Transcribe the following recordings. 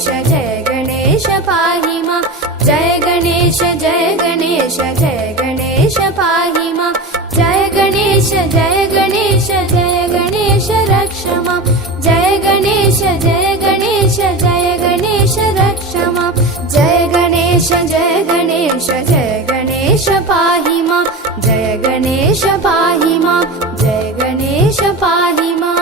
गणेश जय गणेश पाहि मां जय गणेश जय गणेश जय गणेश पाहि मां जय गणेश जय गणेश जय गणेश रक्ष मां जय गणेश जय गणेश जय गणेश रक्ष मां जय गणेश जय गणेश जय गणेश पाहि मां जय गणेश पाहि मां जय गणेश पाहि मां।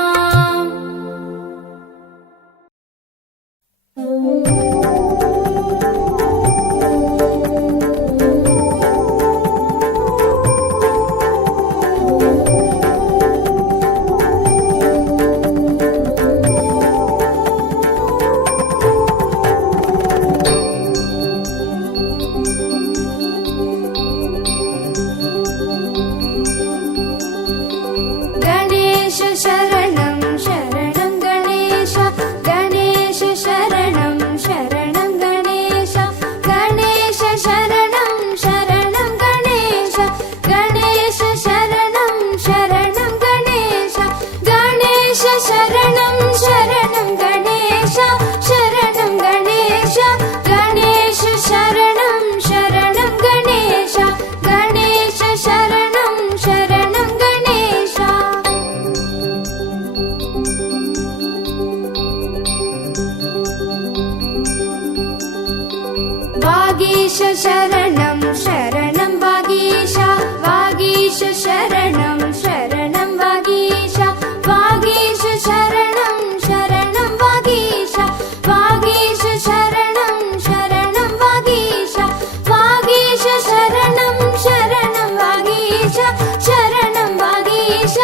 वागीश शरणं शरणं वागीश वागीश शरणं शरणं वागीश वागीश शरणं शरणं वागीश वागीश शरणं शरणं वागीश वागीश शरणं शरणं वागीश शरणं वागीश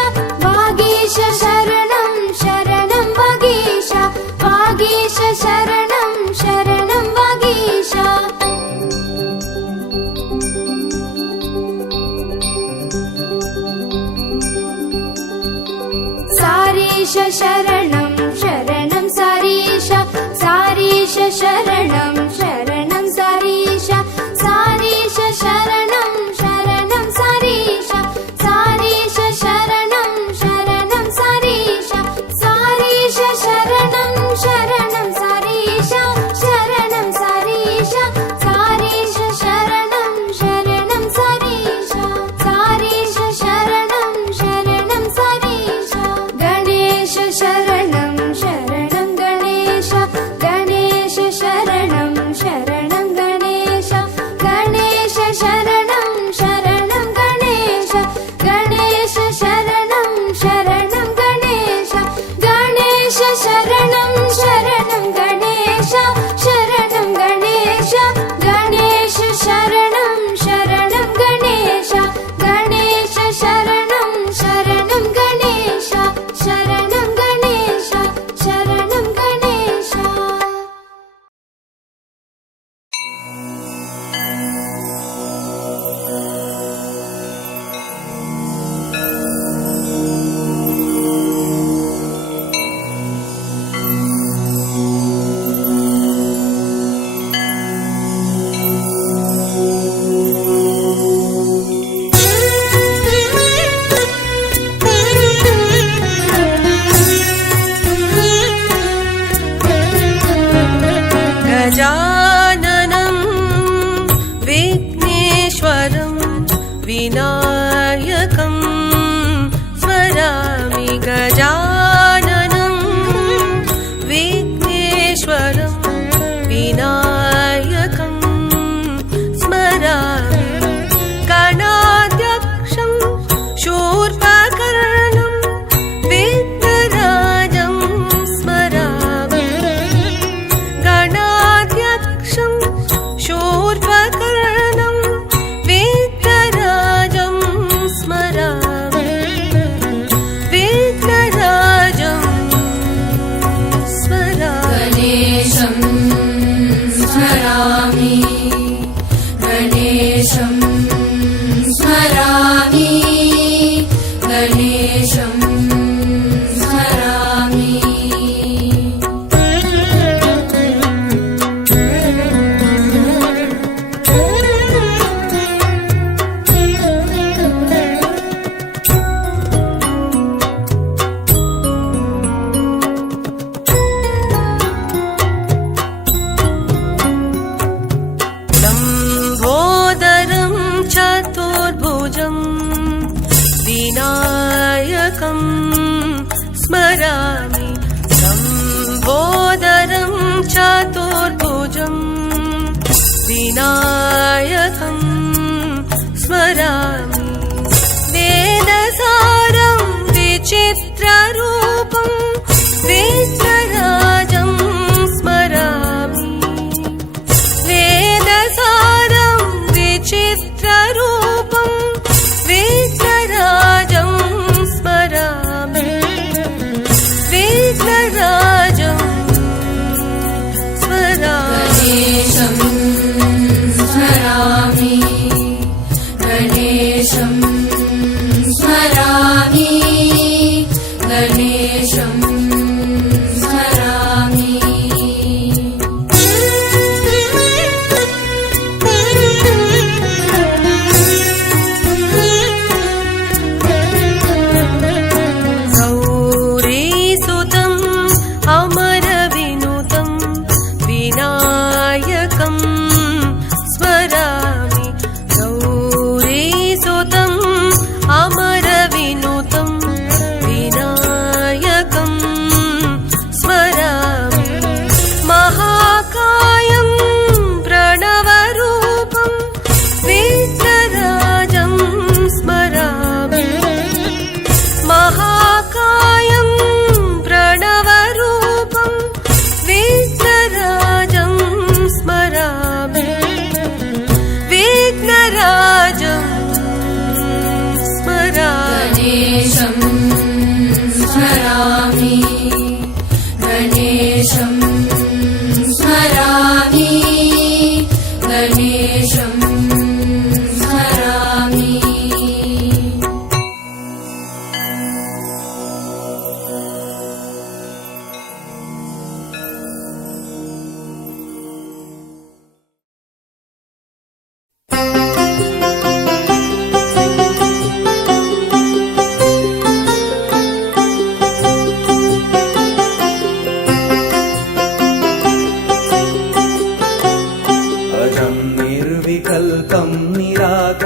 वागीश शरणं शरणं वागीश वागीश शरणं शरणं वागीश। सारीश शरणं शरणं सारीश सारीश शरणं शरणं सारीश सारीश शरणं शरणं सारीश सारीश शरणं शरणं सारीश सारीश शरणं शरणं सारीश शरणं सारीश सारीश शरणं शरणं सारीश सारीश शरणं शरणं सारीश। गणेश शरणं शरणं गणेश गणेश शरणं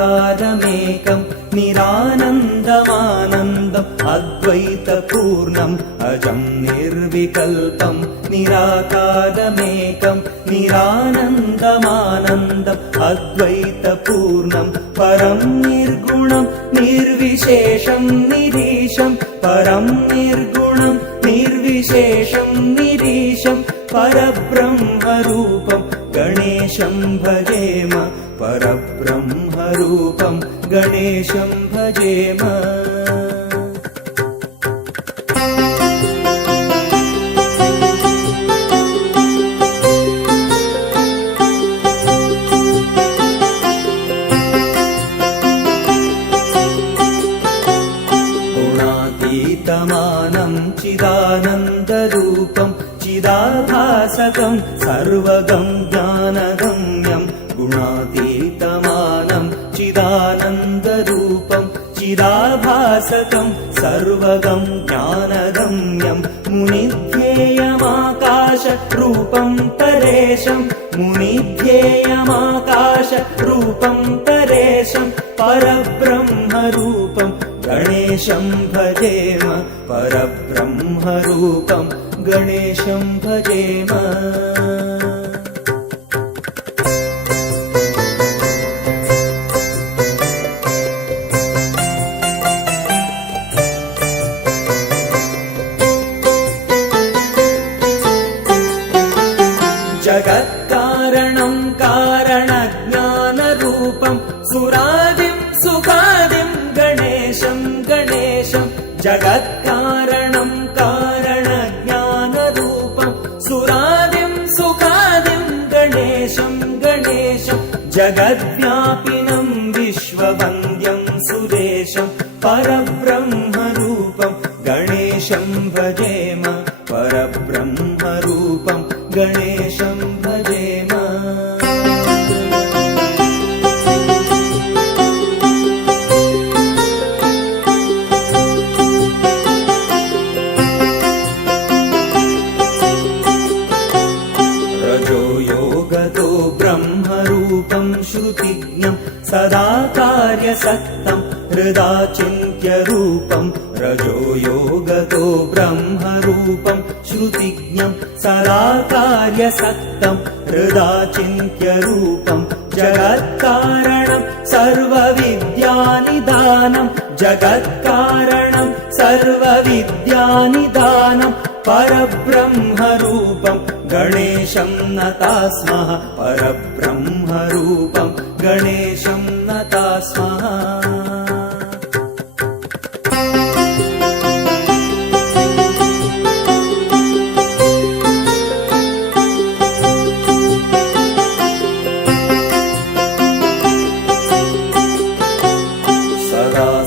निराकारमेकं निरानन्दमानन्दम् अद्वैतपूर्णम् अजं निर्विकल्पं निराकारमेकं निरानन्दमानन्दम् अद्वैतपूर्णं परं निर्गुणं निर्विशेषं निरीशं परं निर्गुणं निर्विशेषं निरीशं परब्रह्मरूपं गणेशं भजेम परब्रह्मरूपं गणेशं भजेम गुणातीतमानं चिदानन्दरूपं चिदाभासकं सर्वगं ज्ञानगम्यं गुणातीतमानं चिदानन्दरूपं चिदाभासकं सर्वगं ज्ञानगम्यं मुनिध्येयमाकाशरूपं परेशं मुनिध्येयमाकाशरूपं परेशं परब्रह्मरूपं गणेशं भजेम परब्रह्मरूपं गणेशं भजेम जगत्कारणं कारणज्ञानरूपं सुरादिं सुखादिं गणेशं गणेशं जगत्कारणं कारणज्ञानरूपं सुरादिं सुखादिं गणेशं गणेशं जगद्व्यापिनं विश्ववन्द्यं सुरेशं परब्रह्मरूपं गणेशं भजेम परब्रह्मरूपं गणेशं भजेम रजो योगतो ब्रह्मरूपं श्रुतिज्ञं सदा कार्यसक्तं हृदा चिन्त्यरूपं रजो योगतो ब्रह्मरूपं श्रुतिज्ञं सदा कार्यसक्तं हृदा चिन्त्यरूपं जगत्कारणं सर्वविद्यानिदानं जगत्कारणं सर्वविद्यानिदानं परब्रह्मरूपं गणेशं नता स्मः परब्रह्मरूपं गणेशं नता स्मः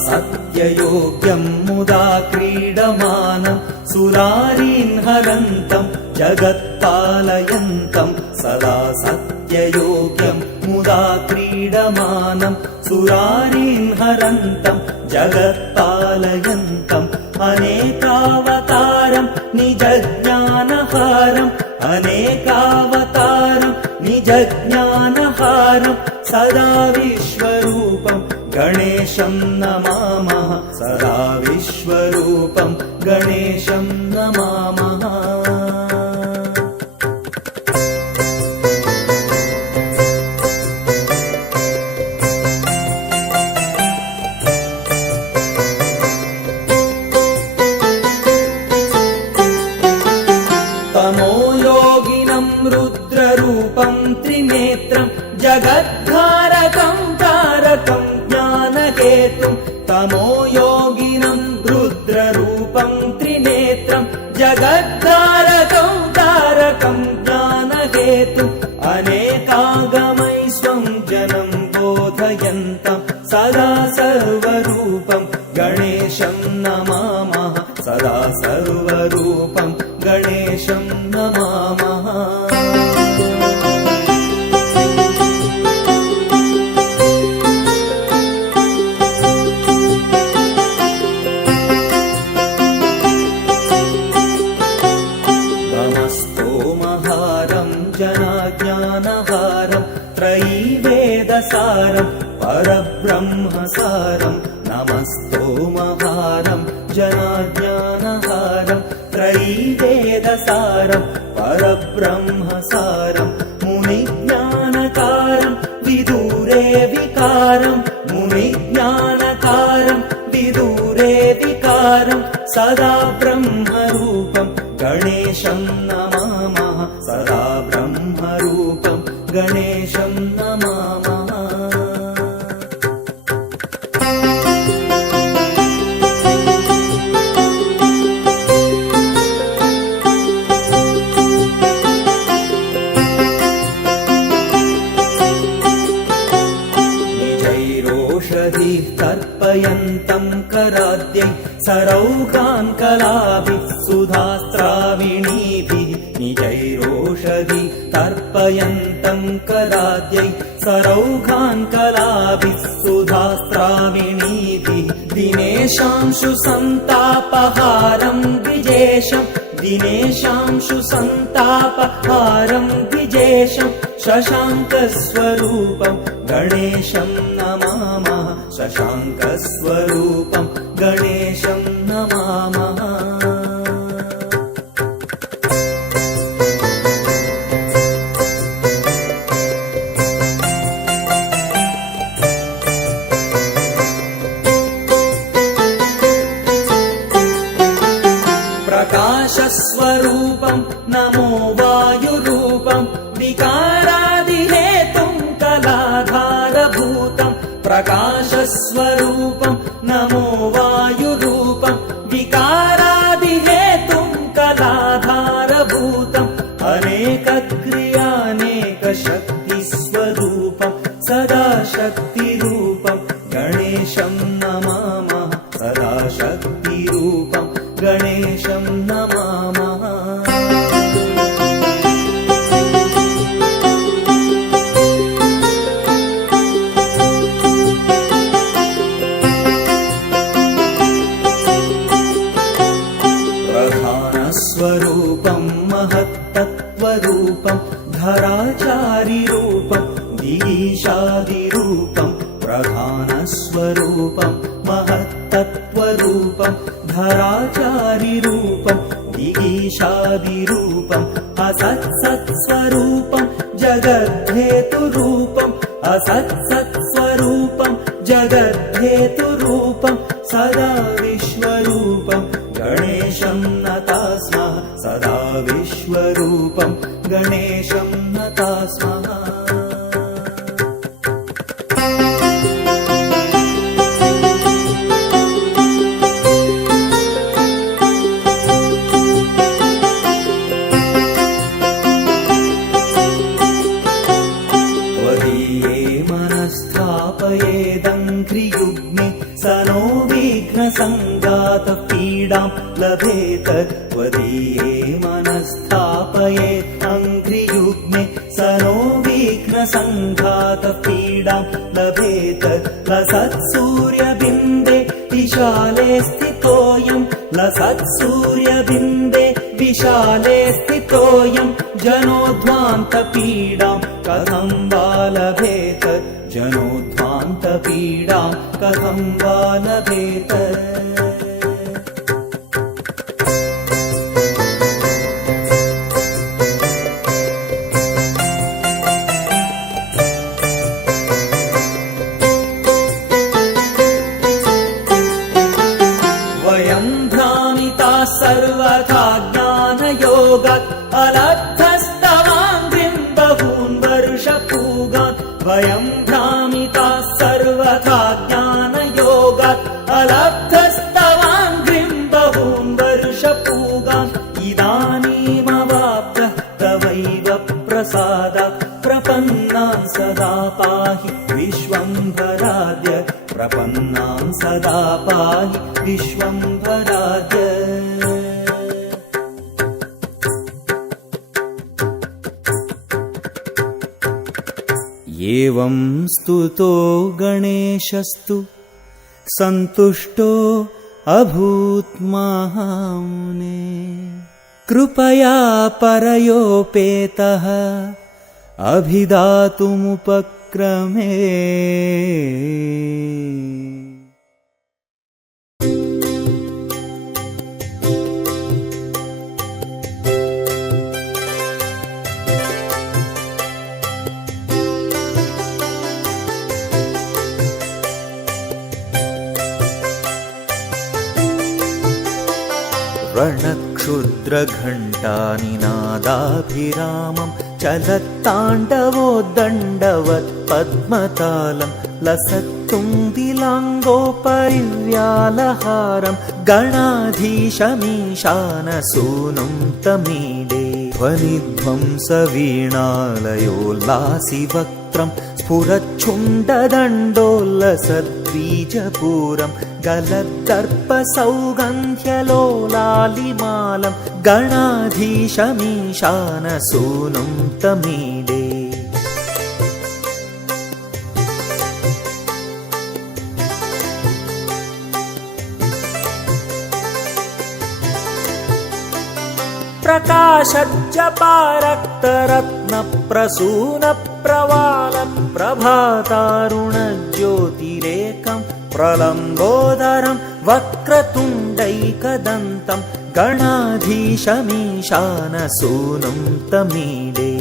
सत्ययोग्यं मुदा क्रीडमानं सुरारीन् हरन्तं जगत्पालयन्तं सदा सत्ययोग्यं मुदा क्रीडमानं सुरारीन् हरन्तं जगत्पालयन्तम् अनेकावतारं निजज्ञानहारम् अनेकावतारं निजज्ञानहारं सदा विश्वरूपं गणेशं नमामः सदा विश्वरूपं गणेशं नमामः तमोयोगिनं रुद्ररूपं त्रिनेत्रं जगद्धारकं तारकं ज्ञानकेतुं तमोयोगिनं रुद्ररूपं त्रिनेत्रं जगद्धारकं तारकं ज्ञानकेतुम् अनेकागमै स्वं जनं बोधयन्तं सदा सर्वरूपं गणेशं नमामः सदा सर्वरूपं गणेशं नमामः जनाज्ञानहारं त्रयीवेदसारं परब्रह्मसारं नमस्तोमहारं जनाज्ञानहारं त्रयीवेदसारं परब्रह्मसारं मुनिज्ञानकारं विदूरे विकारं मुनिज्ञानकारं विदूरे विकारं सदा ब्रह्मरूपं गणेशं नमामः सदा ब्रह्मरूपं गणेशं नमामः। निजैरोषधीः तर्पयन्तं कराद्यै सरौघान् कलाभिः सुधास्त्राविणीभिः निजैरोषधि तर्पयन्तं कराद्यै सरौघान् कलाभिः सुधास्त्राविणीभिः दिनेशांशु सन्तापहारं द्विजेशं दिनेशांशु सन्तापहारं द्विजेशं शशाङ्कस्वरूपं गणेशं नमामः शशाङ्कस्वरूपं गणेशं नमामः। प्रकाशस्वरूपं नमो वायुरूपं विकारादिहेतुं कलाधारभूतं प्रकाशस्वरूपं नमो वायुरूपं विकारादिहेतुं कलाधारभूतम् अनेकक्रियानेकशक्तिस्वरूपं सदा शक्तिरूपं गणेशं नमामः सदा शक्तिरूपं गणेशं नमामः। प्रधानस्वरूपं महत्तत्त्वरूपं धराचारिरूपं दिगीशादिरूपं प्रधानस्वरूपं महत्तत्त्वरूपं धराचारिरूपं दिगीशादिरूपम् असत्सत्स्वरूपं जगद्धेतुरूपम् असत्सत्स्वरूपं जगद्धेतुरूपं सदा विश्वरूपं गणेशं नता स्मः सदा विश्वरूपं गणेशं नता स्मः। स नो विघ्नसङ्गातपीडां लभेत त्वदीये मनस्थापयेत् अङ्घ्रियुग्मे स नो विघ्नसङ्घातपीडां लभेत लसत्सूर्यबिम्बे विशाले स्थितोऽयं लसत्सूर्यबिम्बे विशाले स्थितोऽयं जनोध्वान्तपीडां कथं वा लभेत जनोध्वान्तपीडां कथं वा लभेत। वयं भ्रामिताः सर्वथा ज्ञानयोगात् अलब्धस्तवाङ्घ्रिं बहून् वर्षपूगात् वयं भ्रामिताः सर्वथा ज्ञानयोगात् अलब्धस्तवाङ्घ्रिं बहून् वर्षपूगात् इदानीमवाप्तः तवैव प्रसादात् प्रपन्नान् सदा पाहि विश्वम्भराद्य प्रपन्नान् सदा पाहि विश्वम्भराद्य। एवं स्तुतो गणेशस्तु सन्तुष्टो अभूत् महामुने कृपया परयोपेतः अभिदातुमुपक्रमः क्रमे रणक्षुद्रघण्टानिनादाभिरामं चलत्ताण्डवोद्दण्डवत् पद्मतालं लसत्तुङ्गिलाङ्गोपरिव्यालहारं गणाधीशमीशानसूनुं तमीडे ध्वनिध्वंसवीणालयोल्लासिवक्त्रं स्फुरच्छुण्डदण्डोल्लसद्बीजपूरं गलद्दर्पसौगन्ध्यलोलालिमालं गणाधीशमीशानसूनुं तमीडे प्रकाशज्जपारक्तरत्नप्रसूनप्रवालप्रभातारुणज्योतिरेकं प्रलम्बोदरं वक्रतुण्डैकदन्तं गणाधीशमीशानसूनुं तमीडे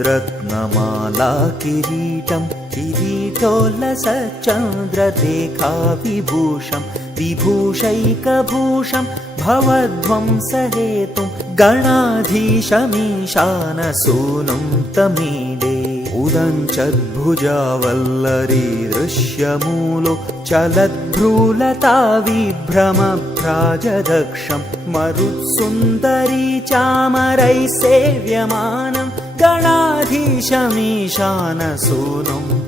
विचित्रस्फुरद्रत्नमाला किरीटं किरीटोल्लसच्चन्द्ररेखाविभूषं विभूषैकभूषं भवध्वंसहेतुं गणाधीशमीशानसूनुं तमीडे उदञ्चद्भुजावल्लरी दृश्यमूलो चलद्भ्रूलता विभ्रमभ्राजदक्षं मरुत्सुन्दरी चामरैः सेव्यमानं गणाधीशमीशानसूनुं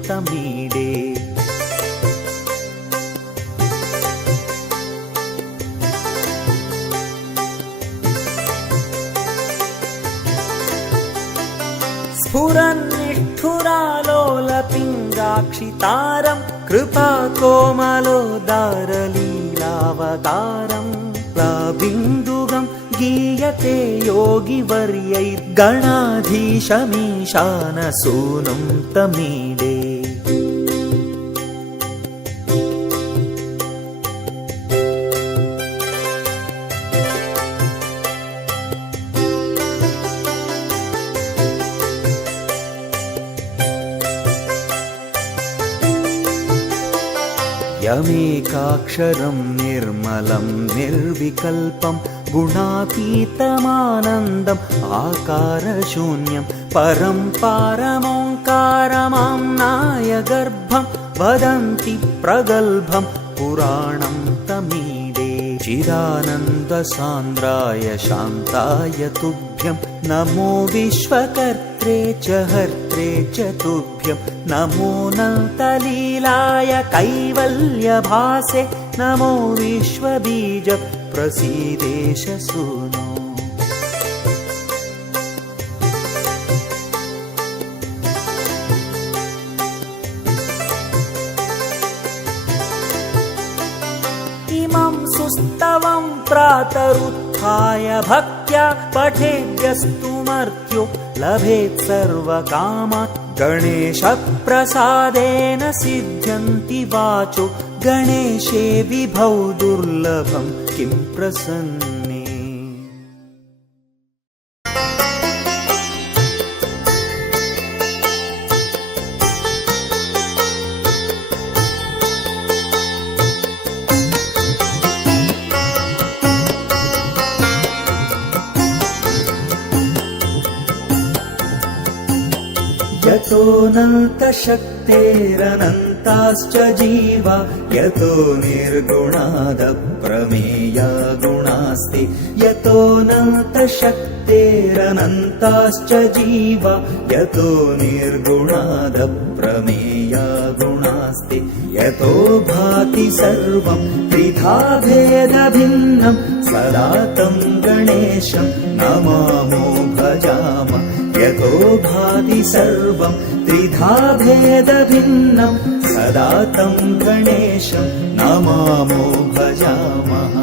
तमीडे स्फुरन्निष्ठुरालोलपिङ्गाक्षितारं कृपाकोमलोदारलीलावतारं बिन्दुगं गीयते योगिवर्यैर्गणाधीशमीशानसूनुं तमीडे यमेकाक्षरं निर्मलं निर्विकल्पं गुणातीतमानन्दम् आकारशून्यं परं पारमोङ्कारमाम्नाय गर्भं वदन्ति प्रगल्भं पुराणं तमीडे चिदानन्दसान्द्राय शान्ताय तुभ्यं नमो विश्वकर्त्रे च हर्त्रे च तुभ्यं नमो नन्तलीलाय कैवल्यभासे नमो विश्वबीज प्रसीदेश सूनो इमं सुस्तवं प्रातरुत्थाय भक्त्या पठेद्यस्तु मर्त्यो लभेत् सर्वकामान् गणेशप्रसादेन सिद्ध्यन्ति वाचो गणेशे विभौ दुर्लभं किं प्रसन्ने यतोऽनन्तशक्तेरनन्ताश्च जीवा यतो निर्गुणादप्रमेया गुणास्ति यतोऽनन्तशक्तेरनन्ताश्च जीवा यतो निर्गुणादप्रमेया गुणास्ति यतो भाति सर्वं त्रिधा भेदभिन्नं सदा तं गणेशं नमामो भजामो यतो भाति सर्वं त्रिधा भेदभिन्नं सदा तं गणेशं नमामो भजामः।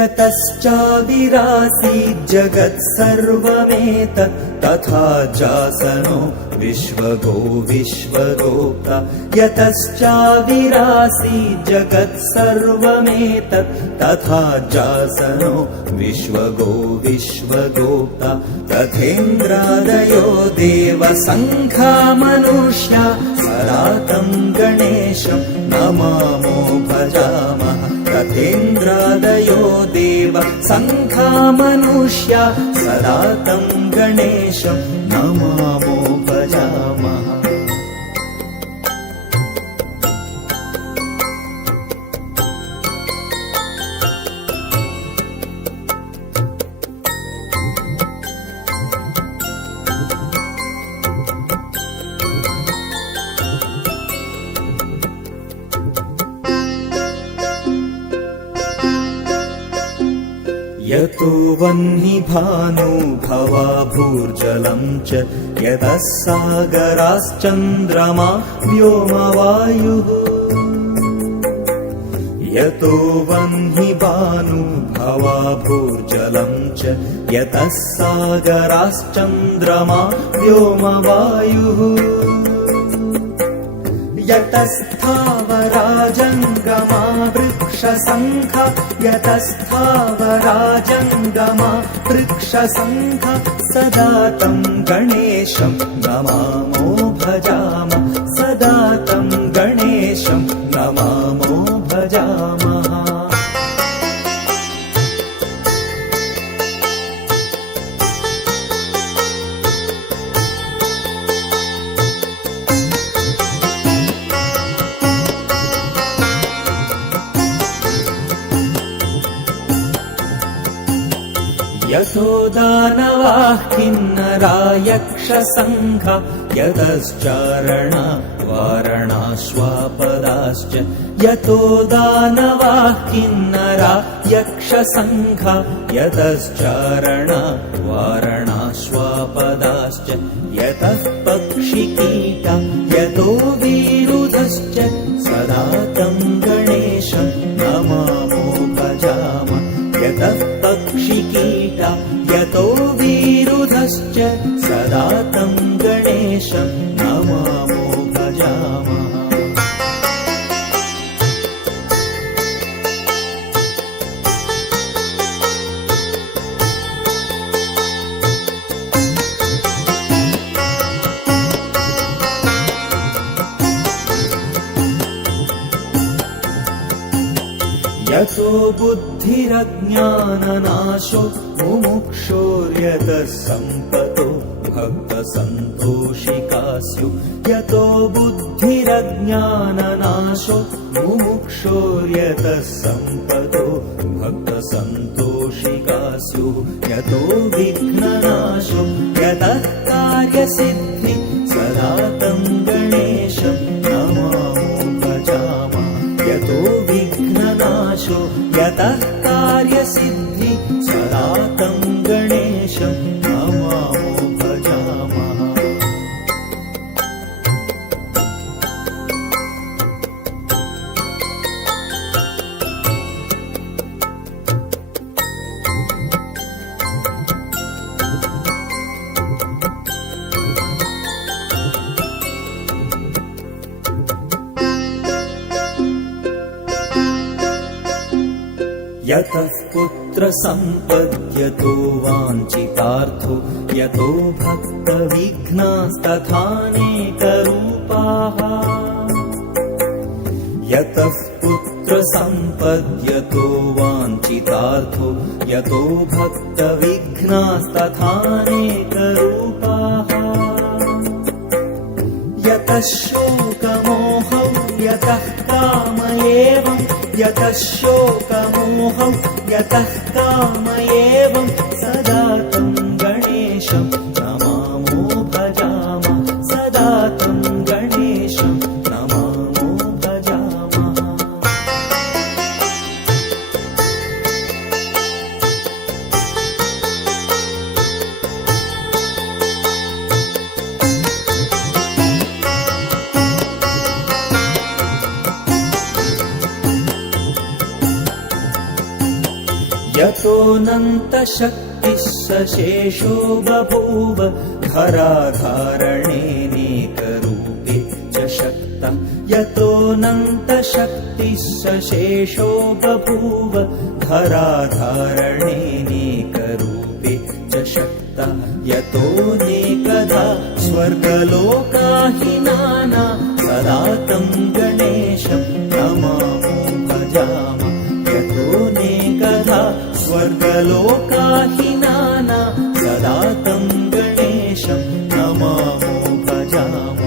यतश्चाविरासीत् जगत् सर्वमेतत् तथा जासनो विश्वगो विश्वगोप्ता। यतश्चाविरासीत् जगत् सर्वमेतत् तथा जासनो विश्वगो विश्वगोप्ता। तथेन्द्रादयो देवसङ्घा मनुष्या सदा तं गणेशं नमामो भजामः। तथेन्द्रादयो देवसङ्घा मनुष्या सदा तं गणेशं नमामो भजामः। यतो वह्निभानुभवा भूर्जलं च यतः सागराश्चन्द्रमा व्योमवायुः। यतो वह्निभानुभवा भूर्जलं च यतः सागराश्चन्द्रमा व्योमवायुः। यतस्थावरा जङ्गमा वृक्षसङ्घा यतस्थावराजङ्गमा वृक्षसङ्घा सदा तं गणेशं नमामो भजामः। सदा तं गणेशं नमामो भजामः। यतो दानवाः किन्नरा यक्षसङ्घा यतश्चारणा वारणाश्वापदाश्च। यतो दानवाः किन्नरा यक्षसङ्घा यतश्चारणा वारणाश्वापदाश्च। यतः पक्षिकीटा यतो विरुधश्च सदा तं गणेशं नमामो भजामः। यतः पक्षिकीटा यतो विरुधश्च सदा तं गणेशं नमामो भजामः। यतो बुद्धिरज्ञाननाशो मुमुक्षोर्यतः सम्पतो भक्तसन्तोषिकास्यु। यतो बुद्धिरज्ञाननाशो मुमुक्षोर्यतः सम्पतो भक्तसन्तोषिकास्यु। यतो विघ्ननाशो यतः कार्यसिद्धि सदा तं गणेशं नमामो भजामः। यतो विघ्ननाशो यतः कार्यसिद्धि सदा तं गणेशं नमामो भजामः। यतः पुत्रसम्पद्यतो वाञ्छितार्थो यतो भक्तविघ्नास्तथानेकरूपाः। यतः पुत्रसम्पद्यतो वाञ्छितार्थो यतो भक्तविघ्नास्तथानेकरूपाः। यतः शोकमोहौ यतः काम एवं यतः शोकमोहौ यतः काम एवं सदा तं गणेशं नमामो भजामः सदा तं गणेशं नमामो भजामः यतोऽनन्तशक्तिः सशेषो बभूव धराधारणेनेकरूपे च शक्तः यतोऽनन्तशक्तिः सशेषो बभूव धराधारणेनेकरूपे च शक्तः यतोऽनेकधा स्वर्गलोकाहिनाना सदा तं गणेशं नमामो भजामः यतोऽनेकधा स्वर्गलोकाहिनाना सदा तं गणेशं नमामो भजामः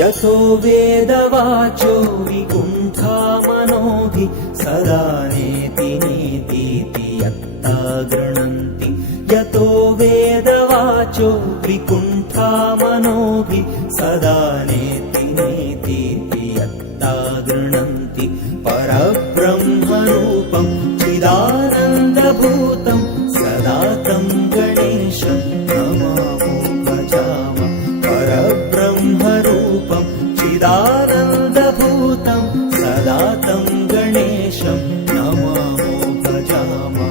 यतो वेदवाचो विकुण्ठा मनोभिः सदा नेति नेतीति यत्ता गृह्णन्ति यतो वेदवाचो विकुण्ठा मनोभिः सदा नेति नेतीति यत्ता गृह्णन्ति परब्रह्मरूपं चिदानन्दभूतं सदा तं गणेशं नमामो भजामः परब्रह्मरूपं चिदानन्दभूतं सदा तं गणेशं नमामो भजामः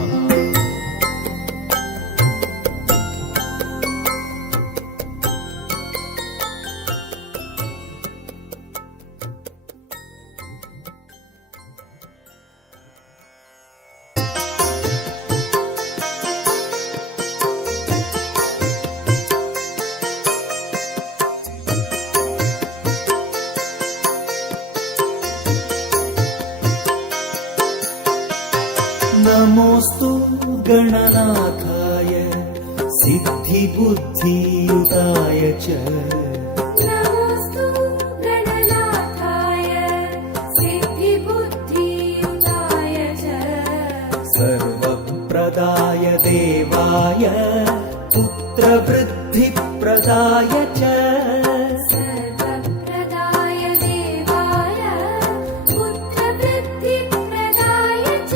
नमोऽस्तु गणनाथाय सिद्धिबुद्धियुताय च नमोऽस्तु गणनाथाय सिद्धिबुद्धियुताय च सर्वप्रदाय देवाय पुत्रवृद्धिप्रदाय च सर्वप्रदाय देवाय पुत्रवृद्धिप्रदाय च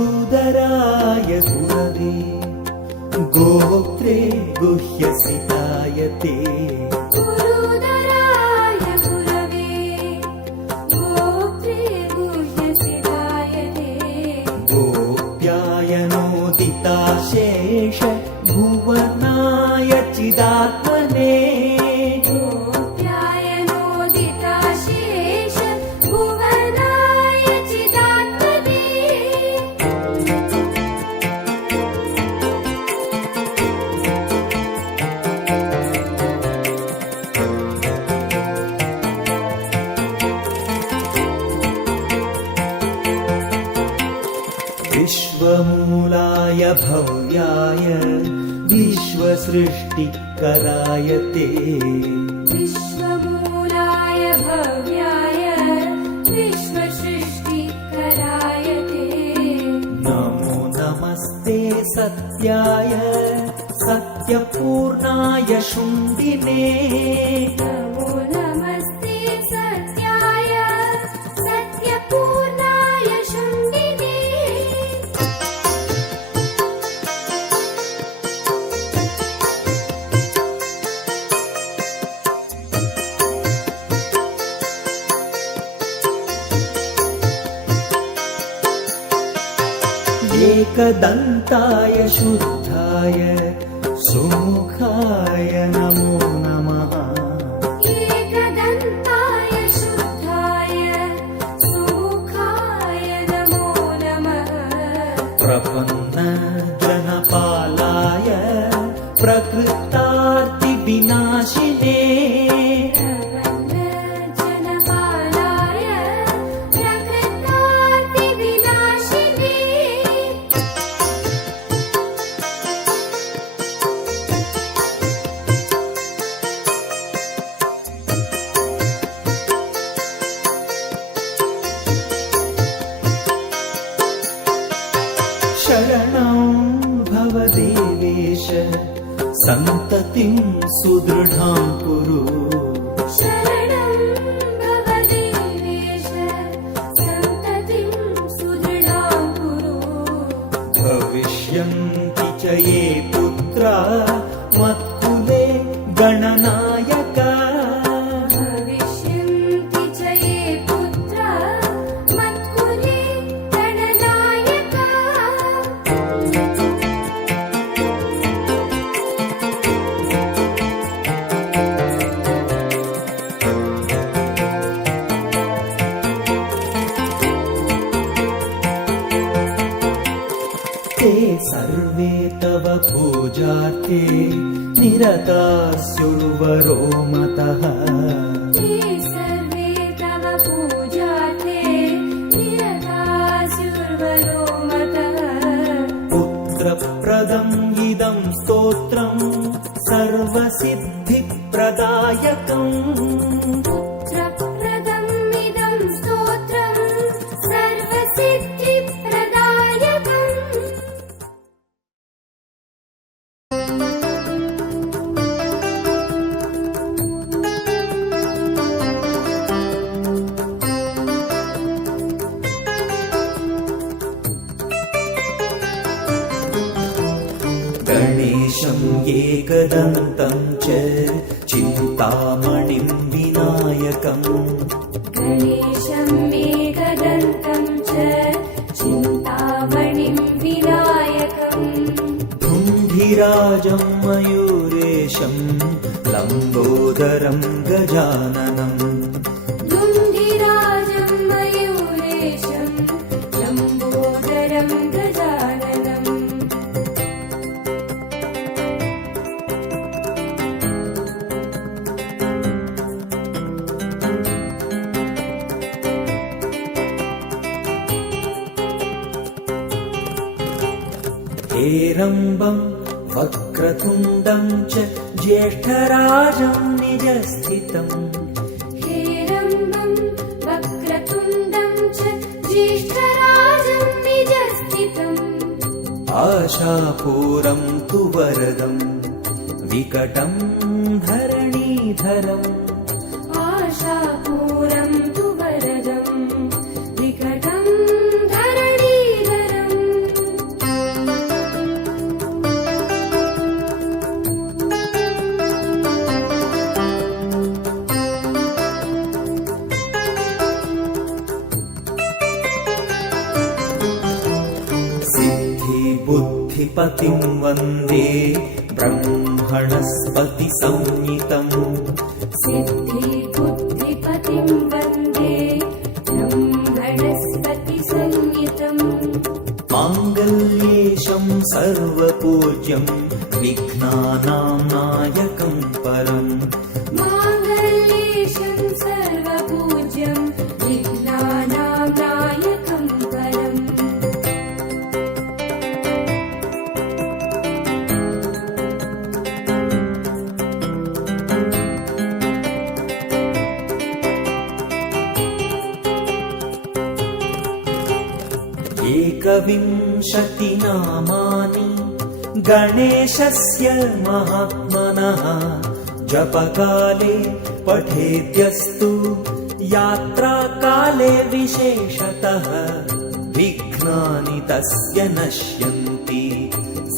गुरुदराय गुरवे गोप्त्रे गुह्यसिताय ते गुरुदराय गुरवे गोप्त्रे गुह्यसिताय ते गोप्यायनोदिताशेष भुवनाय चिदात्मने गोप्यायनोदिताशेष भुवनाय चिदात्मने विश्वमूलाय भव्याय विश्वसृष्टिकराय ते विश्वमूलाय भव्याय विश्वसृष्टिकराय ते नमो नमस्ते सत्याय सत्यपूर्णाय शुण्डिने नमो नमस्ते सत्याय सत्यपूर्णाय शुण्डिने एकदन्ताय शुद्धाय सुमुखाय नमो नमः एकदन्ताय प्रपन्नजनपालाय प्रकृतार्तिविनाशिने शरणं भव देवेश सन्ततिं सुदृढां कुरु शरणं भव देवेश सन्ततिं सुदृढां कुरु भविष्यन्ति च ये पुत्रा मत्कुले गणनायका भविष्यन्ति च ये पुत्रा मत्कुले गणनायका ते सर्वे तव पूजार्थे निरतास्युर्वरो मतः ते सर्वे तव पूजार्थे निरतास्युर्वरो मतः पुत्रप्रदम् इदं स्तोत्रम् सर्वसिद्धिप्रदायकम् पुत्रप्रदम् इदं स्तोत्रम् सर्वसिद्धिप्रदायकम् गणेशम् एकदन्तम् च चिन्तामणिम् विनायकम् गणेशम् एकदन्तम् च चिन्तामणिम् विनायकम् धुन्धिराजम् मयूरेशम् लम्बोदरम् गजाननम् दुन्धिराजम् मयूरेशम् लम्बोदरम् गजाननम् हेरम्बम् वक्रतुण्डम् च ज्येष्ठराजम् निजस्थितम् हेरम्बम् वक्रतुण्डम् च ज्येष्ठराजम् निजस्थितम् आशापूरम् तु वरदम् विकटम् धरणीधरम् आशापूरम् तु वरदम् विकटम् धरणीधरम् सिद्धिबुद्धिपतिम् वन्दे ब्रह्मणस्पतिसंज्ञितम् सिद्धिबुद्धिपतिम् वन्दे ब्रह्मणस्पतिसंज्ञितम् माङ्गल्येशम् सर्वपूज्यम् विघ्नानाम् नायकम् परम् माङ्गल्येशम् सर्वपूज्यम् विघ्नानाम् नायकम् परम् एकविंशतिनामानि गणेशस्य महात्मनः जपकाले पठेद्यस्तु यात्राकाले विशेषतः विघ्नानि तस्य नश्यन्ति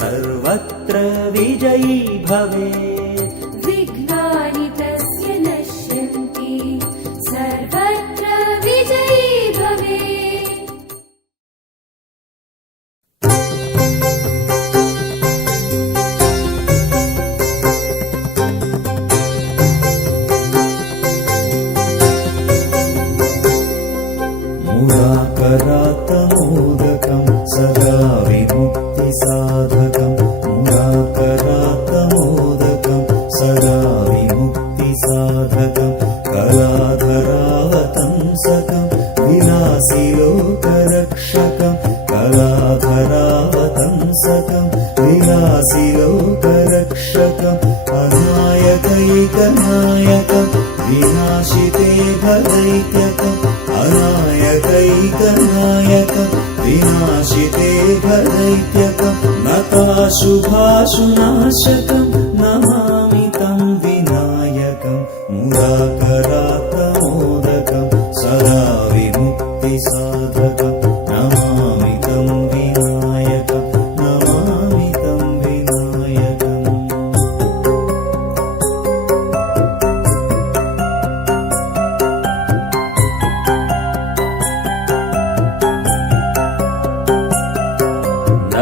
सर्वत्र विजयी भवेत् विघ्नानि तस्य नश्यन्ति सर्वत्र विजयी भवेत् मुराकरातमोदकं सदा विमुक्तिसाधकं मुराकरातमोदकं अनायकैकनायकं विनाशिते भदैत्यकम् अनायकैकनायकं विनाशिते भदैत्यकं नताशुभाशुनाशकं नमामि तं विनायकं मुदाकरात्तमोदकं सदा विमुक्तिसाधकं नमामि तं विनायकं नमामि तं विनायकम् न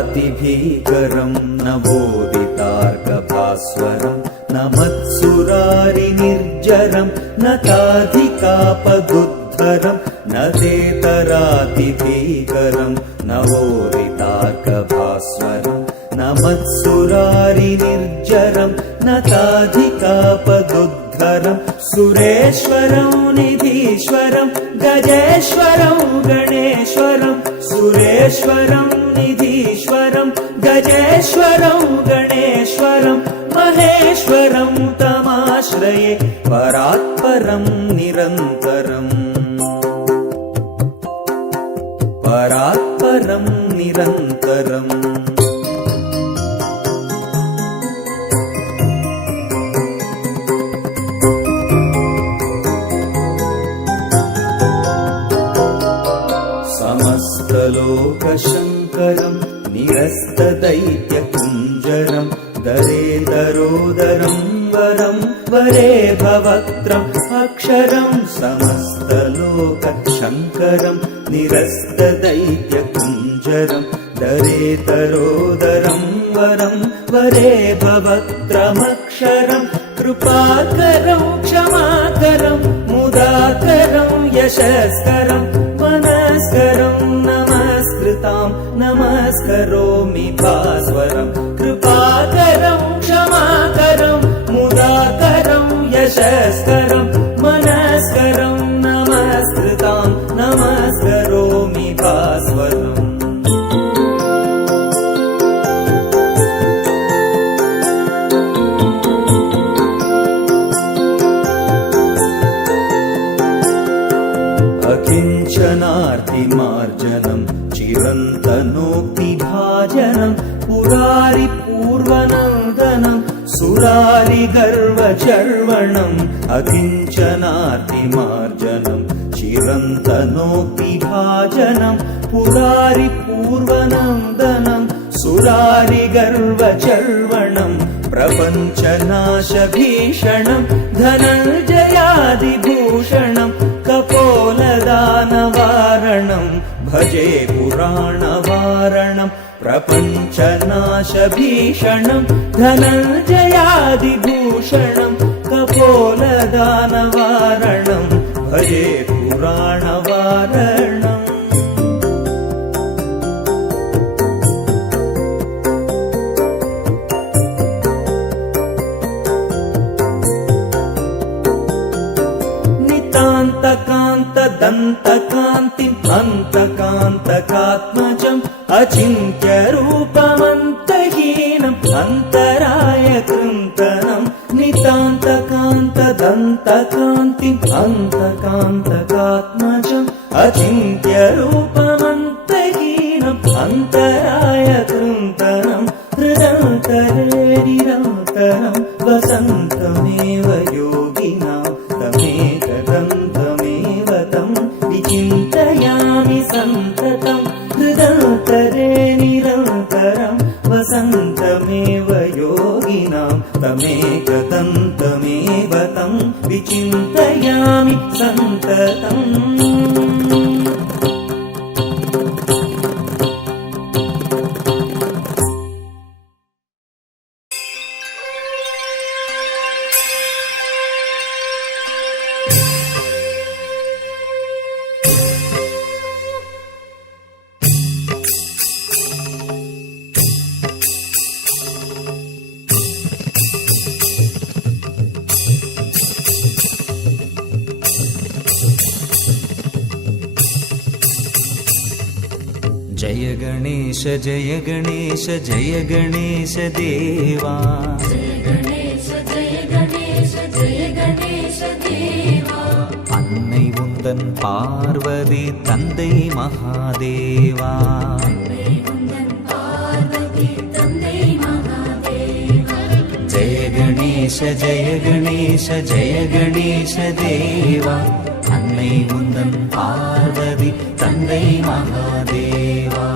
चेतरातिभीकरं न बोधितार्कभास्वरं न मत्सुरारिनिर्जरं न ताधिकापदुद्धरं न चेतरातिभीकरं न बोधितार्कभास्वरं न मत्सुरारिनिर्जरं न ताधिकापदुद्धरं सुरेश्वरं निधीश्वरं गजेश्वरं गणेश्वरं सुरेश्वरं निधीश्वरं गजेश्वरं गणेश्वरं महेश्वरं तमाश्रये परात्परं निरन्तरम् परात्परं निरन्तरम् समस्तलोकशङ्करं निरस्तदैत्यकुञ्जरं दरेदरोदरं वरं वरे भवक्त्रम् अक्षरं समस्तलोकशङ्करं निरस्तदैत्यकुञ्जरं दरेतरोदरं वरं वरे भवक्त्रमक्षरं कृपाकरं क्षमाकरं मुदाकरं यशस्करं मनस्करं नमस्कृतां नमस्करोमि भास्वरं कृपाकरं क्षमाकरं मुदाकरं यशस्करं मनस्करं नमस्कृतां नमस्करोमि भास्वरम् अकिञ्चनार्तिमार्जनं चिरन्तनोक्तिभाजनं पुरारिपूर्वनन्दनं सुरारिगर्वचर्वणम् अकिञ्चनार्तिमार्जनं चिरन्तनोक्तिभाजनं पुरारिपूर्वनन्दनं सुरारिगर्वचर्वणं प्रपञ्चनाशभीषणं धनञ्जयादिभूषणं कपोलदानवारणं भजे पुराणवारणं प्रपञ्चनाशभीषणं धनञ्जयादिभूषणं कपोलदानवारणं भजे पुराणवारणम् दन्तकान्तिम् अन्तकान्तकात्मजम् अचिन्त्यरूपमन्तहीनम् अन्तरायकृन्तनम् नितान्तकान्तदन्तकान्तिम् अन्तकान्तकात्मजम् अचिन्त्यरूपमन्तहीनम् अन्तरायकृन्तनम् हृदन्तरे निरन्तरम् वसन्तमेव योगिनां तमेकदन्तमेव तं विचिन्तयामि सन्ततं हृदन्तरे निरन्तरं वसन्तमेव योगिनां तमेकदन्तमेव तं विचिन्तयामि सन्ततम् जय गणेश जय गणेश जय गणेश देवा जय गणेश जय உந்தன் பார்வதி தந்தை மகாதேவா. ஜெய கணேச ஜெய கணேச ஜெய கணேச தேவா. அன்னை உந்தன் பார்வதி தந்தை மகாதேவா.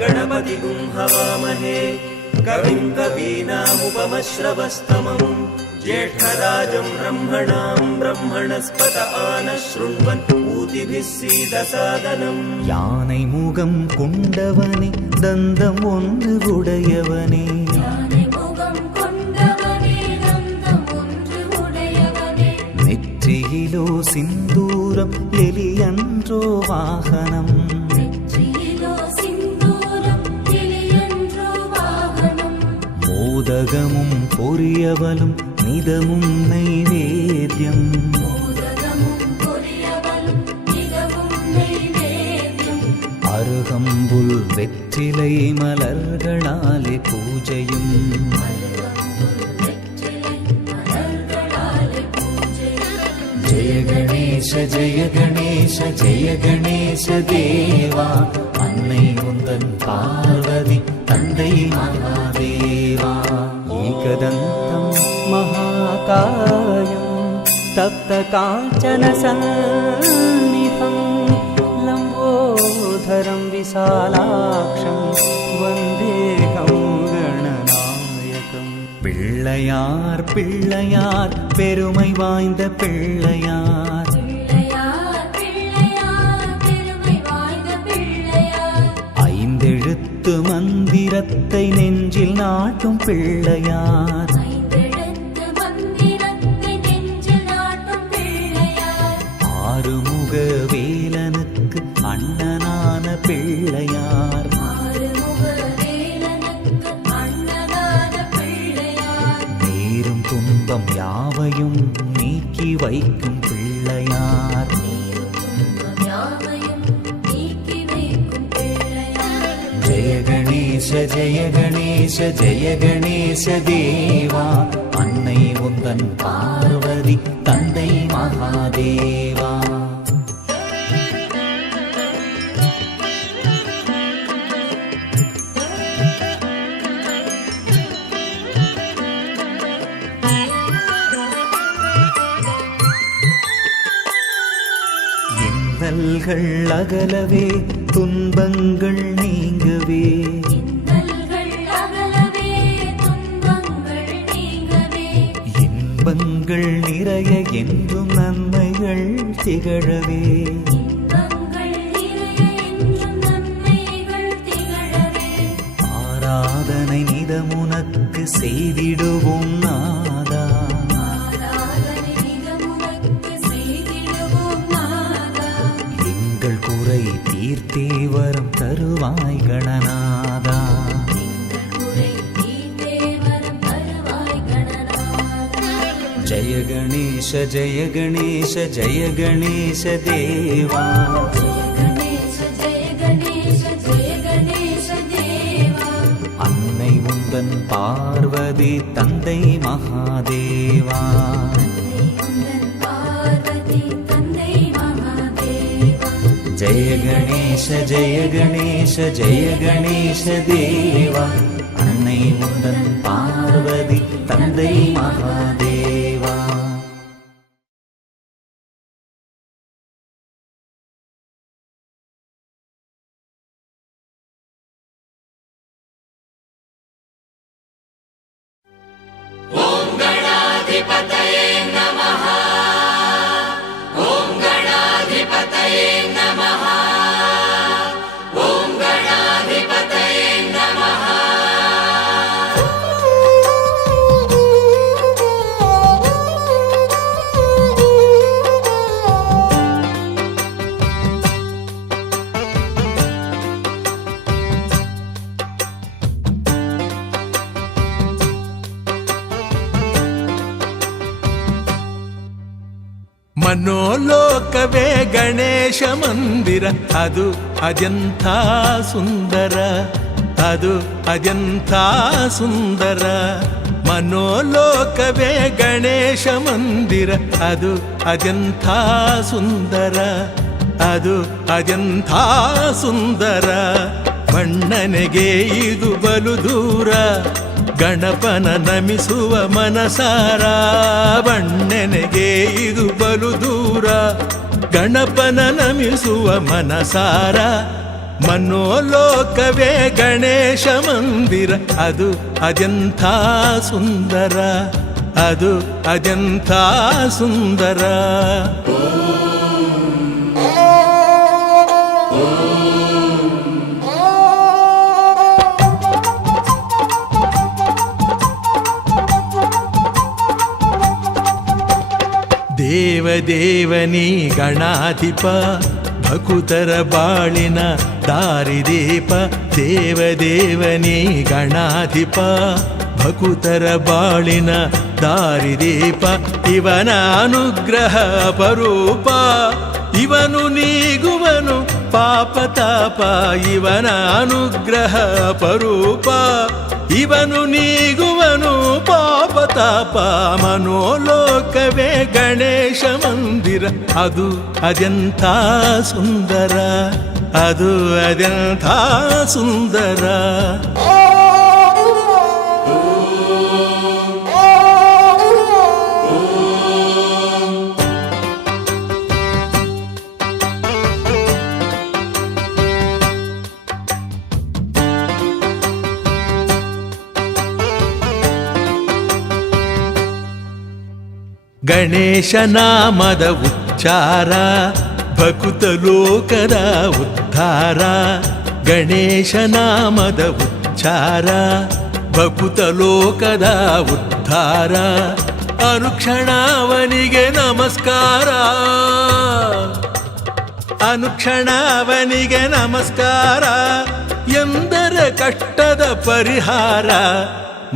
गणपतिगुं हवामहे कविं कवीनामुपमश्रवस्तमम् ज्येष्ठराजं ब्रह्मणां ब्रह्मणस्पत आनशृण्वन् ऊतिभिः सीदसादनम्. யானை முகம் கொண்டவனே தந்தம் ஒன்று உடையவனே, நெற்றியிலோ சிந்தூரம் எலியன்றோ வாகனம், மோதகமும் பொரியவலும் நிதமும் நைவேத்யம், அருகம்புல் வெற்றிலை மலர்களாலே பூஜையும், ஜெய கணேச ஜெய கணேச ஜெய கணேச தேவா. அன்னை உந்தன் பார்வதி தந்தை மகாதேவா. ஏகதந்தம் மகாகாயம் தப்த காஞ்சன சந்நிதம் லம்போதரம் விசாலாக்ஷம் வந்தேகம் கணநாயகம். பிள்ளையார் பிள்ளையார் பெருமை வாய்ந்த பிள்ளையார், ஐந்தெழுத்து மந்திரத்தை நெஞ்சில் நாட்டும் பிள்ளையார், ஆறுமுக வேலனுக்கு அண்ணனான பிள்ளையார், நேரும் துன்பம் யாவையும் நீக்கி வைக்கும் பிள்ளையார், ஜெய கணேச ஜெய கணேச ஜெய கணேச தேவா. அன்னை உந்தன் பார்வதி தந்தை மகாதேவா. இன்னல்கள் அகலவே துன்பங்கள் நீங்கவே, இன்பங்கள் நிறைய என்றும் நன்மைகள் திகழவே, ஆராதனை நிதமுனக்கு செய்திடுவோம் நாதா, எங்கள் குறை தீர்த்தே வரம் தருவாய் கணநாதா. ஜெய கணேச ஜெய கணேச ஜெய கணேச தேவா. அன்னை உந்தன் பார்வதி தந்தை மகாதேவா. ஜெய கணேச ஜெய கணேச ஜெய கணேச தேவா. அன்னை உந்தன் பார்வதி தந்தை மகாதேவா. ஓம் கணாதிபதயே நமः. ஓம் கணாதிபதயே நமः. ஓம் கணாதிபதயே நமः. ಮನೋಲೋಕವೇ ಗಣೇಶ ಮಂದಿರ, ಅದು ಅದೆಂಥ ಸುಂದರ, ಅದು ಅದೆಂಥ ಸುಂದರ. ಮನೋಲೋಕವೇ ಗಣೇಶ ಮಂದಿರ, ಅದು ಅದೆಂಥ ಸುಂದರ, ಅದು ಅದೆಂಥ ಸುಂದರ. ಬಣ್ಣನೆಗೆ ಇದು ಬಲು ದೂರ, ಗಣಪನ ನಮಿಸುವ ಮನಸಾರ. ಬಣ್ಣನೆಗೆ ಇದು ಬಲು ದೂರ, ಗಣಪನ ನಮಿಸುವ ಮನಸಾರ. ಮನೋಲೋಕವೇ ಗಣೇಶ ಮಂದಿರ, ಅದು ಅದೆಂಥ ಸುಂದರ, ಅದು ಅದೆಂಥ ಸುಂದರ. ದೇವದೇವನಿ ಗಣಾಧಿಪ, ಭಕುತರ ಬಾಳಿನ ದಾರಿದೀಪ. ದೇವದೇವನಿ ಗಣಾಧಿಪ, ಭಕುತರ ಬಾಳಿನ ದಾರಿದೀಪ. ಇವನ ಅನುಗ್ರಹ ಅಪರೂಪ, ಇವನು ನೀಗುವನು ಪಾಪತಾಪ. ಇವನ ಅನುಗ್ರಹ ಅಪರೂಪ, ಇವನು ನೀಗುವನು ಪಾಪತಾಪ. ಮನೋಲೋಕವೇ ಗಣೇಶ ಮಂದಿರ, ಅದು ಅದೆಂಥ ಸುಂದರ, ಅದು ಅದೆಂಥ ಸುಂದರ. ಗಣೇಶ ನಾಮದ ಉಚ್ಚಾರ, ಭಕುತ ಲೋಕದ ಉದ್ಧಾರ. ಗಣೇಶ ನಾಮದ ಉಚ್ಚಾರ, ಭಕುತ ಲೋಕದ ಉದ್ಧಾರ. ಅನುಕ್ಷಣವನಿಗೆ ನಮಸ್ಕಾರ, ಅನುಕ್ಷಣವನಿಗೆ ನಮಸ್ಕಾರ. ಎಂದರ ಕಷ್ಟದ ಪರಿಹಾರ.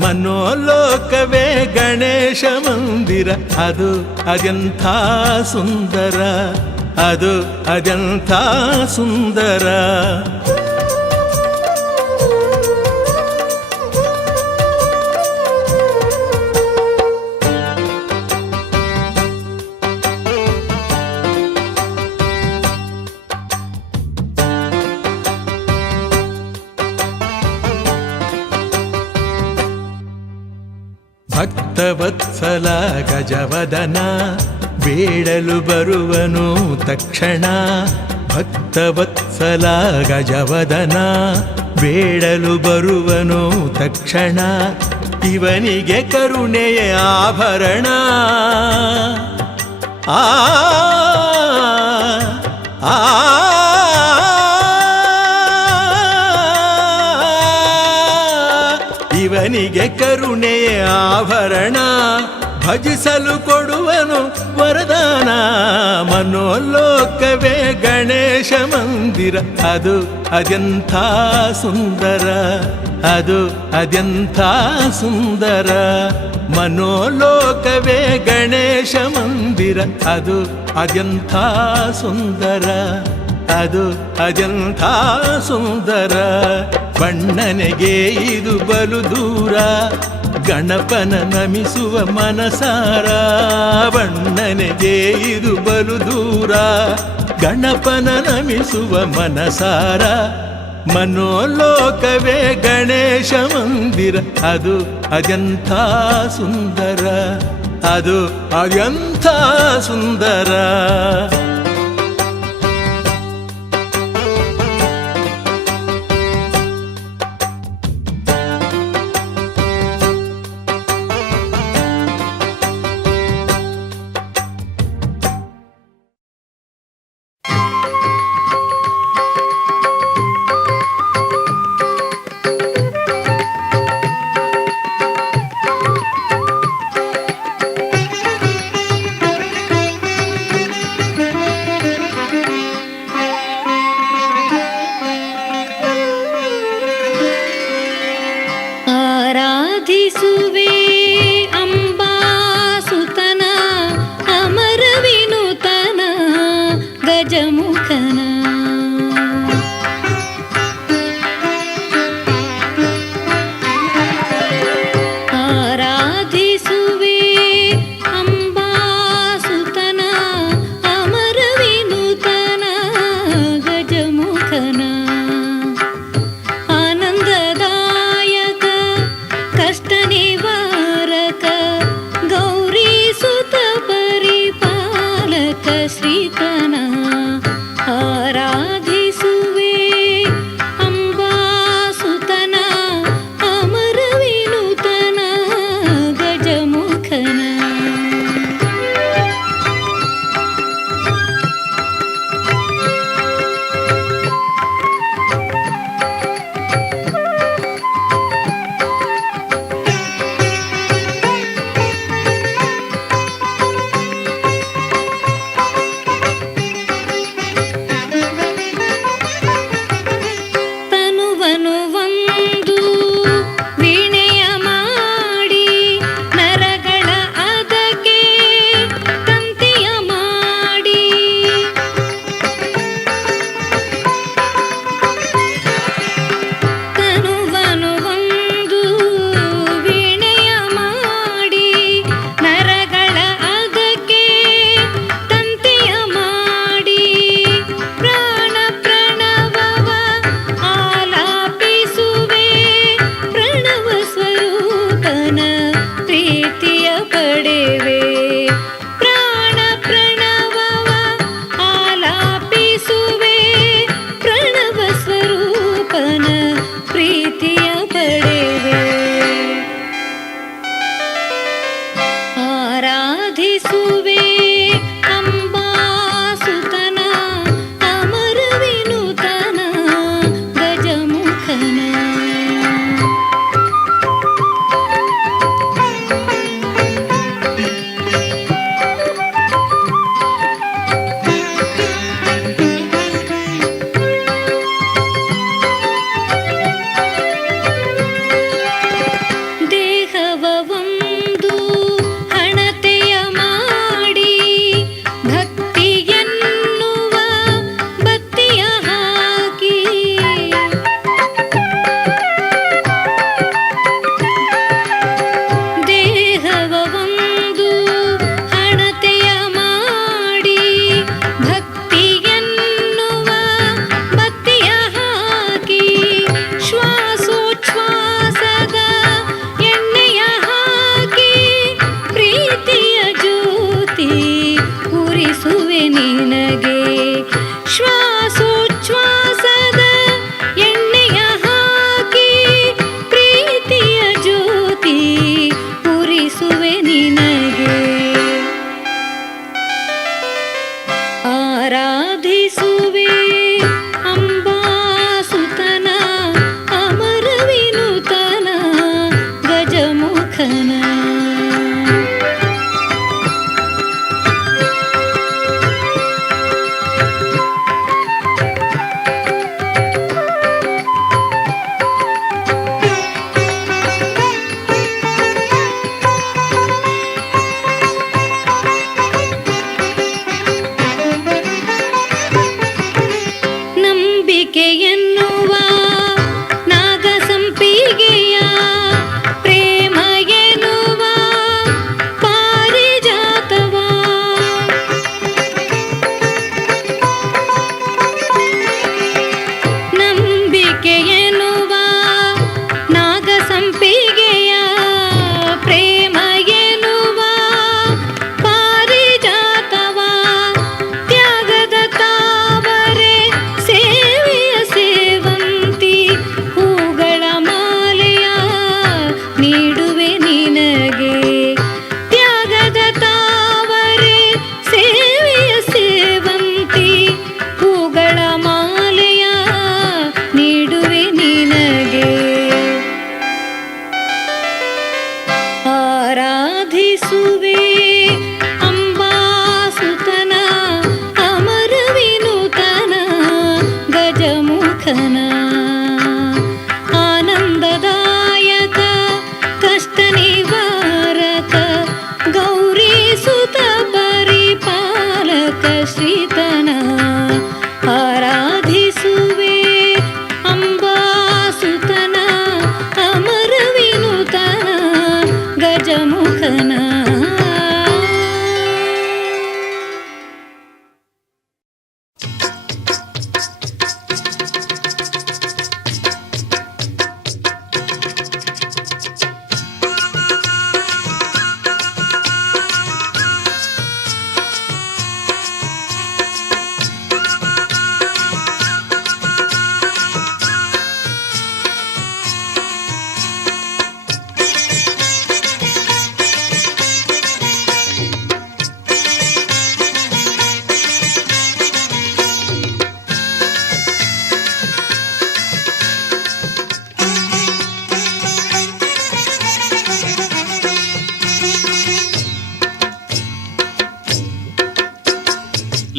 ಮನೋಲೋಕವೇ ಗಣೇಶ ಮಂದಿರ, ಅದು ಅದೆಂಥ ಸುಂದರ, ಅದು ಅದೆಂಥ ಸುಂದರ. ಭಕ್ತವತ್ಸಲ ಗಜವದನ, ಬೇಡಲು ಬರುವನು ತಕ್ಷಣ. ಭಕ್ತವತ್ಸಲ ಗಜವದನ, ಬೇಡಲು ಬರುವನು ತಕ್ಷಣ. ಇವನಿಗೆ ಕರುಣೆಯ ಆಭರಣ. ಆ ಆ ಇವನಿಗೆ ಕರುಣೆಯ ಆಭರಣ. ಭಜಿಸಲು ಕೊಡುವನು ವರದಾನ. ಮನೋಲೋಕವೇ ಗಣೇಶ ಮಂದಿರ, ಅದು ಅದೆಂಥ ಸುಂದರ, ಅದು ಅದೆಂಥ ಸುಂದರ. ಮನೋಲೋಕವೇ ಗಣೇಶ ಮಂದಿರ, ಅದು ಅದೆಂಥ ಸುಂದರ, ಅದು ಅದೆಂಥ ಸುಂದರ. ಬಣ್ಣನೆಗೆ ಇದು ಬಲು ದೂರ, ಗಣಪನ ನಮಿಸುವ ಮನಸಾರ. ಬಣ್ಣನೆಗೆ ಇದು ಬಲು ದೂರ, ಗಣಪನ ನಮಿಸುವ ಮನಸಾರ. ಮನೋಲೋಕವೇ ಗಣೇಶ ಮಂದಿರ, ಅದು ಅದೆಂಥ ಸುಂದರ, ಅದು ಅದೆಂಥ ಸುಂದರ.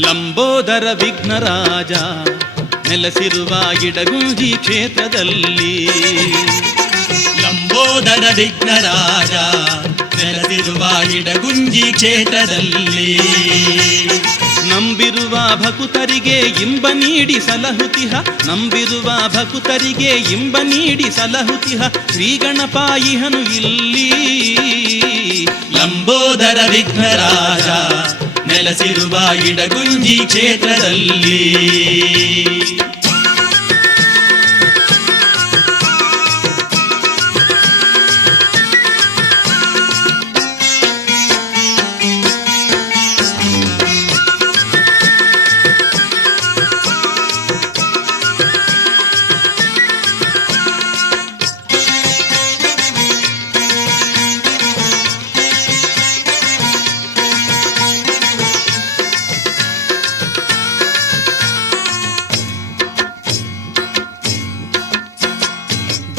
ಲಂಬೋದರ ವಿಘ್ನರಾಜ ನೆಲೆಸಿರುವ ಇಡಗುಂಜಿ ಕ್ಷೇತ್ರದಲ್ಲಿ. ಲಂಬೋದರ ವಿಘ್ನರಾಜ ನೆಲೆಸಿರುವ ಇಡಗುಂಜಿ ಕ್ಷೇತ್ರದಲ್ಲಿ. ನಂಬಿರುವ ಭಕುತರಿಗೆ ಇಂಬ ನೀಡಿ ಸಲಹುತಿಹ, ನಂಬಿರುವ ಭಕುತರಿಗೆ ಇಂಬ ನೀಡಿ ಸಲಹುತಿಹ ಶ್ರೀ ಗಣಪಾಯಿಹನು ಇಲ್ಲಿ. ಲಂಬೋದರ ವಿಘ್ನರಾಜ ನೆಲೆಸಿರುವ ಇಡಗುಂಜಿ ಕ್ಷೇತ್ರದಲ್ಲಿ.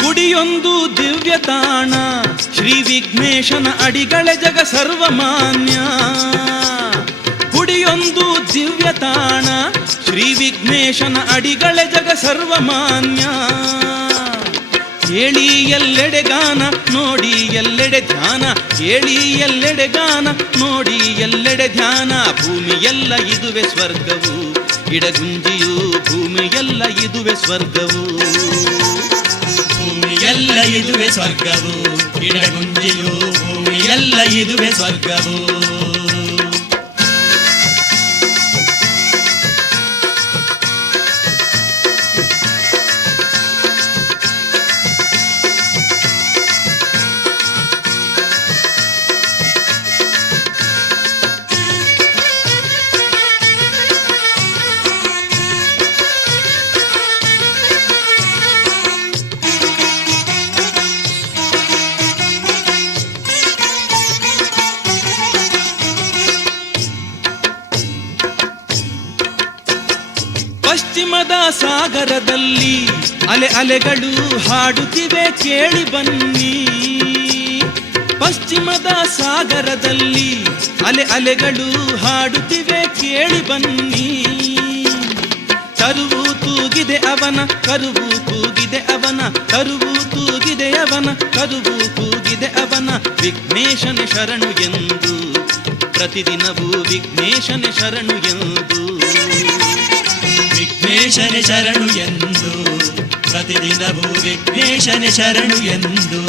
ಗುಡಿಯೊಂದು ದಿವ್ಯ ತಾಣ ಶ್ರೀ ವಿಘ್ನೇಶನ ಅಡಿಗಳೆ ಜಗ ಸರ್ವಮಾನ್ಯ. ಗುಡಿಯೊಂದು ದಿವ್ಯ ತಾಣ ಶ್ರೀ ವಿಘ್ನೇಶನ ಅಡಿಗಳೆ ಜಗ ಸರ್ವಮಾನ್ಯ. ಕೇಳಿ ಎಲ್ಲೆಡೆ ಗಾನ ನೋಡಿ ಎಲ್ಲೆಡೆ ಧ್ಯಾನ, ಕೇಳಿ ಎಲ್ಲೆಡೆ ಗಾನ ನೋಡಿ ಎಲ್ಲೆಡೆ ಧ್ಯಾನ. ಭೂಮಿಯೆಲ್ಲ ಇದುವೆ ಸ್ವರ್ಗವು ಇಡಗುಂಜಿಯು, ಭೂಮಿಯೆಲ್ಲ ಇದುವೆ ಸ್ವರ್ಗವು. ಭೂಮಿಯೆಲ್ಲ ಇದುವೆ ಸ್ವರ್ಗವು ಇಡಗುಂಜಿಯು, ಭೂಮಿಯೆಲ್ಲ ಇದುವೆ ಸ್ವರ್ಗವು. ಪಶ್ಚಿಮದ ಸಾಗರದಲ್ಲಿ ಅಲೆ ಅಲೆಗಳು ಹಾಡುತ್ತಿವೆ ಕೇಳಿ ಬನ್ನಿ. ಪಶ್ಚಿಮದ ಸಾಗರದಲ್ಲಿ ಅಲೆ ಅಲೆಗಳು ಹಾಡುತ್ತಿವೆ ಕೇಳಿ ಬನ್ನಿ. ಕರುವು ತೂಗಿದೆ ಅವನ, ಕರುವು ತೂಗಿದೆ ಅವನ, ಕರುವು ತೂಗಿದೆ ಅವನ, ಕರುವು ತೂಗಿದೆ ಅವನ. ವಿಘ್ನೇಶನ ಶರಣು ಎಂದು ಪ್ರತಿದಿನವೂ ವಿಘ್ನೇಶನ ಶರಣು ಎಂದು, ವಿಘ್ನೇಶನ ಶರಣು ಎಂದು ಪ್ರತಿದಿನವೂ ವಿಘ್ನೇಶನ ಶರಣು ಎಂದು.